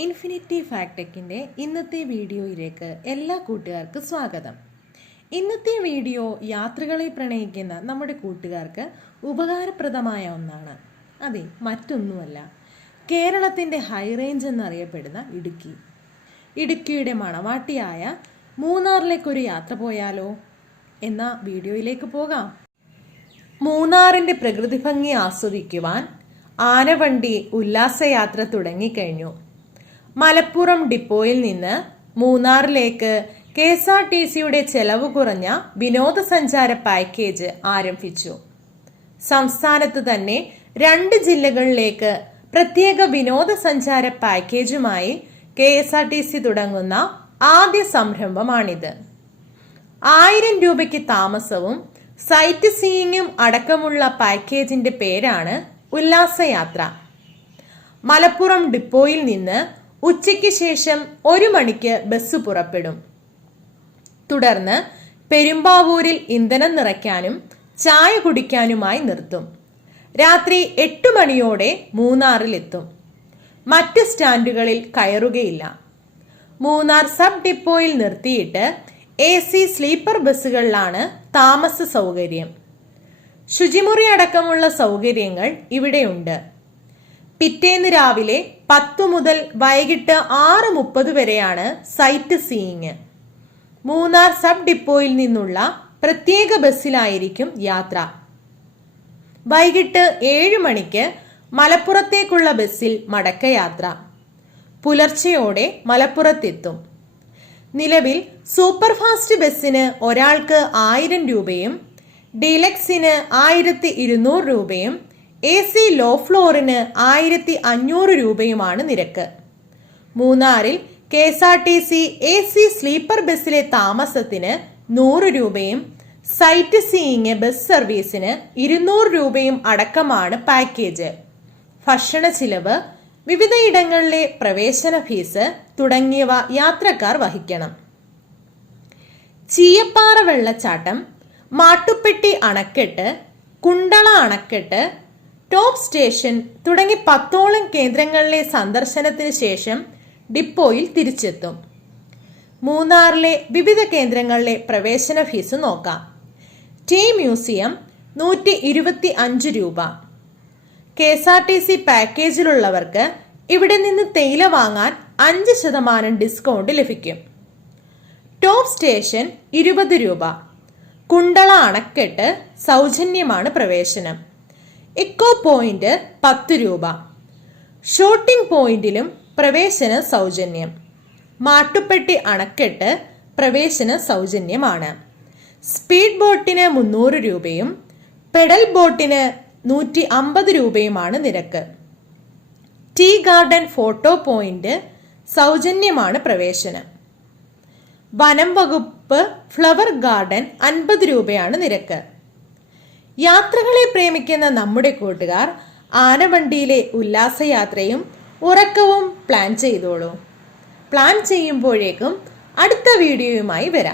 Infinity ഫാക്ടെക്കിൻ്റെ ഇന്നത്തെ വീഡിയോയിലേക്ക് എല്ലാ കൂട്ടുകാർക്കും സ്വാഗതം. ഇന്നത്തെ വീഡിയോ യാത്രകളെ പ്രണയിക്കുന്ന നമ്മുടെ കൂട്ടുകാർക്ക് ഉപകാരപ്രദമായ ഒന്നാണ്. അതെ, മറ്റൊന്നുമല്ല, കേരളത്തിൻ്റെ ഹൈ റേഞ്ച് എന്നറിയപ്പെടുന്ന ഇടുക്കിയുടെ മണവാട്ടിയായ മൂന്നാറിലേക്കൊരു യാത്ര പോയാലോ? എന്ന വീഡിയോയിലേക്ക് പോകാം. മൂന്നാറിൻ്റെ പ്രകൃതി ഭംഗി ആസ്വദിക്കുവാൻ ആനവണ്ടി ഉല്ലാസയാത്ര തുടങ്ങിക്കഴിഞ്ഞു. മലപ്പുറം ഡിപ്പോയിൽ നിന്ന് മൂന്നാറിലേക്ക് KSRTCയുടെ ചെലവ് കുറഞ്ഞ വിനോദസഞ്ചാര പാക്കേജ് ആരംഭിച്ചു. സംസ്ഥാനത്ത് തന്നെ 2 ജില്ലകളിലേക്ക് പ്രത്യേക വിനോദസഞ്ചാര പാക്കേജുമായി KSRTC തുടങ്ങുന്ന ആദ്യ സംരംഭമാണിത്. 1000 രൂപയ്ക്ക് താമസവും സൈറ്റ് സീയിങ്ങും അടക്കമുള്ള പാക്കേജിന്റെ പേരാണ് ഉല്ലാസയാത്ര. മലപ്പുറം ഡിപ്പോയിൽ നിന്ന് ഉച്ചയ്ക്ക് ശേഷം 1 മണിക്ക് ബസ് പുറപ്പെടും. തുടർന്ന് പെരുമ്പാവൂരിൽ ഇന്ധനം നിറയ്ക്കാനും ചായ കുടിക്കാനുമായി നിർത്തും. രാത്രി 8 മണിയോടെ മൂന്നാറിലെത്തും. മറ്റ് സ്റ്റാൻഡുകളിൽ കയറുകയില്ല. മൂന്നാർ സബ് ഡിപ്പോയിൽ നിർത്തിയിട്ട് AC സ്ലീപ്പർ ബസ്സുകളിലാണ് താമസ സൗകര്യം. ശുചിമുറി അടക്കമുള്ള സൗകര്യങ്ങൾ ഇവിടെയുണ്ട്. പിറ്റേന്ന് രാവിലെ 10 മുതൽ വൈകിട്ട് 6:30 വരെയാണ് സൈറ്റ് സീയിങ്. മൂന്നാർ സബ് ഡിപ്പോയിൽ നിന്നുള്ള പ്രത്യേക ബസ്സിലായിരിക്കും യാത്ര. വൈകിട്ട് 7 മണിക്ക് മലപ്പുറത്തേക്കുള്ള ബസ്സിൽ മടക്കയാത്ര. പുലർച്ചെയോടെ മലപ്പുറത്തെത്തും. നിലവിൽ സൂപ്പർ ഫാസ്റ്റ് ബസ്സിന് ഒരാൾക്ക് 1000 രൂപയും ഡീലക്സിന് 1200 രൂപയും AC ലോ ഫ്ലോറിന് 1500 രൂപയുമാണ് നിരക്ക്. മൂന്നാറിൽ KSRTC AC സ്ലീപ്പർ ബസ്സിലെ താമസത്തിന് 100 രൂപയും സൈറ്റ് സീയിങ് ബസ് സർവീസിന് 200 രൂപയും അടക്കമാണ് പാക്കേജ്. ഭക്ഷണ ചിലവ്, വിവിധ ഇടങ്ങളിലെ പ്രവേശന ഫീസ് തുടങ്ങിയവ യാത്രക്കാർ വഹിക്കണം. ചീയപ്പാറ വെള്ളച്ചാട്ടം, മാട്ടുപ്പെട്ടി അണക്കെട്ട്, കുണ്ടള അണക്കെട്ട്, ടോപ്പ് സ്റ്റേഷൻ തുടങ്ങി 10ഓളം കേന്ദ്രങ്ങളിലെ സന്ദർശനത്തിന് ശേഷം ഡിപ്പോയിൽ തിരിച്ചെത്തും. മൂന്നാറിലെ വിവിധ കേന്ദ്രങ്ങളിലെ പ്രവേശന ഫീസ് നോക്കാം. ടീ മ്യൂസിയം 125 രൂപ. KSRTC പാക്കേജിലുള്ളവർക്ക് ഇവിടെ നിന്ന് തേയില വാങ്ങാൻ 5% ഡിസ്കൗണ്ട് ലഭിക്കും. ടോപ്പ് സ്റ്റേഷൻ 20 രൂപ. കുണ്ടള അണക്കെട്ട് സൗജന്യമാണ് പ്രവേശനം. ഇക്കോ പോയിന്റ് 10 രൂപ. ഷൂട്ടിംഗ് പോയിന്റിലും പ്രവേശന സൗജന്യം. മാട്ടുപ്പെട്ടി അണക്കെട്ട് പ്രവേശന സൗജന്യമാണ്. സ്പീഡ് ബോട്ടിന് 300 രൂപയും പെഡൽ ബോട്ടിന് 150 രൂപയുമാണ് നിരക്ക്. ടീ ഗാർഡൻ ഫോട്ടോ പോയിന്റ് സൗജന്യമാണ് പ്രവേശനം. വനം വകുപ്പ് ഫ്ലവർ ഗാർഡൻ 50 രൂപയാണ് നിരക്ക്. യാത്രകളെ പ്രേമിക്കുന്ന നമ്മുടെ കൂട്ടുകാർ ആനവണ്ടിയിലെ ഉല്ലാസയാത്രയും ഉറക്കവും പ്ലാൻ ചെയ്തോളൂ. പ്ലാൻ ചെയ്യുമ്പോഴേക്കും അടുത്ത വീഡിയോയുമായി വരാം.